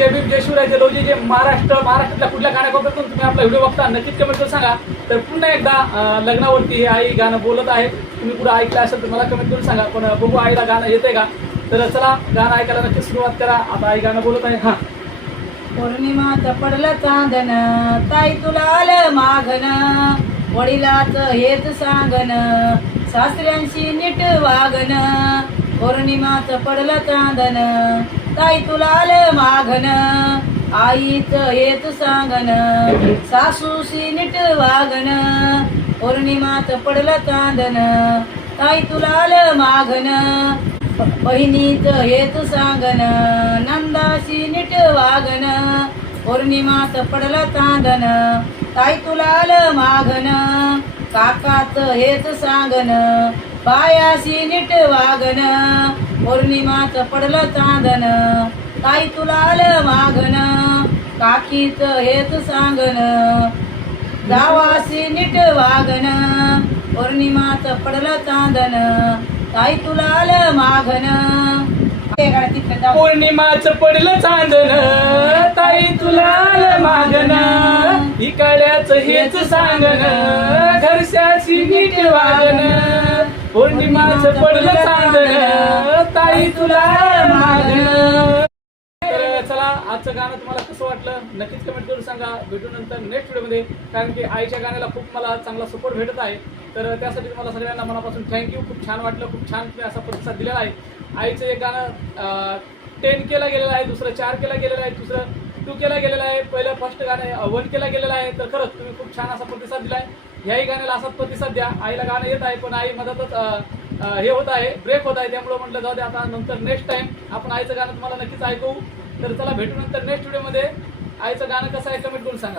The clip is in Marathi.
जय भीम जय शिवराय जय लवजी जय महाराष्ट्रातल्या कुठल्या गाण्याकोपऱ्यातून तुम्ही आपला व्हिडिओ बघता नक्कीच कमेंट करून सांगा. तर पुन्हा एकदा लग्नावरती हे आई गाणं बोलत आहे. तुम्ही कुठं ऐकलं असेल तर मला कमेंट करून सांगा. पण बघू आईला गाणं येते का. तर चला गाणं ऐकायला नक्कीच सुरुवात करा. आता आई गाणं बोलत आहे. हा. पौर्णिमाचं पडलं चांदन, ताई तुला आलं मागन, वडिलाचं हेच सांगन, सासऱ्यांशी नीट वागन. पौर्णिमाचं पडलं चांदन, ताई तुला आलं मागन, आईचं हेच सांगन, सासूशी नीट वागन. पौर्णिमाचं पडलं चांदन, ताई तुला आलं मागन, बहिणीचं हेच सांगन, नंदाशी नीट वागन. पौर्णिमाचं पडलं चांदन, ताई तुला आलं मागन, काकाचं हेच सांगन, बायाशी नीट वागन. पौर्णिमाचं पडलं चांदन, ताई तुला आलं मागन, काकीचं हेच सांगन, जावाशी नीट वागन. पौर्णिमाचं पडलं चांदन, ताई तुला आलं मागन. पौर्णिमाचं पडलं चांदन, ताई तुला आलं मागन, इकड्याचं हेच सांगन, घरच्याशी नीट वागन. पौर्णिमाचं पडलं चांदन, ताई तुला आलं मागन. तर चला आजचं गाणं तुम्हाला कसं वाटलं नक्कीच कमेंट करून सांगा. भेटू नंतर नेक्स्ट व्हिडिओमध्ये. कारण की आईच्या गाण्याला खूप मला चांगला सपोर्ट भेटत आहे. तर त्यासाठी तुम्हाला सगळ्यांना मनापासून थँक्यू. खूप छान वाटलं, खूप छान तुम्ही असा प्रतिसाद दिलेला आहे. आईचं एक गाणं 10 केला गेलेलं आहे, दुसरं 4 केला गेलेलं आहे, दुसरं 2 केला गेलेलं आहे, पहिलं फर्स्ट गाणं 1 केला गेलेलं आहे. तर खरंच तुम्ही खूप छान असा प्रतिसाद दिलाय. ह्याही गाण्याला असाच प्रतिसाद द्या. आईला गाणं येत आहे पण आई मधातच हे होत आहे, ब्रेक होत आहे. त्यामुळे म्हटलं जाऊ दे आता नंतर नेक्स्ट टाइम आपण आईचं गाणं तुम्हाला नक्कीच ऐकवू. तर चला भेटू नंतर नेक्स्ट व्हिडिओमध्ये. आईचं गाणं कसं आहे कमेंट करून सांगा.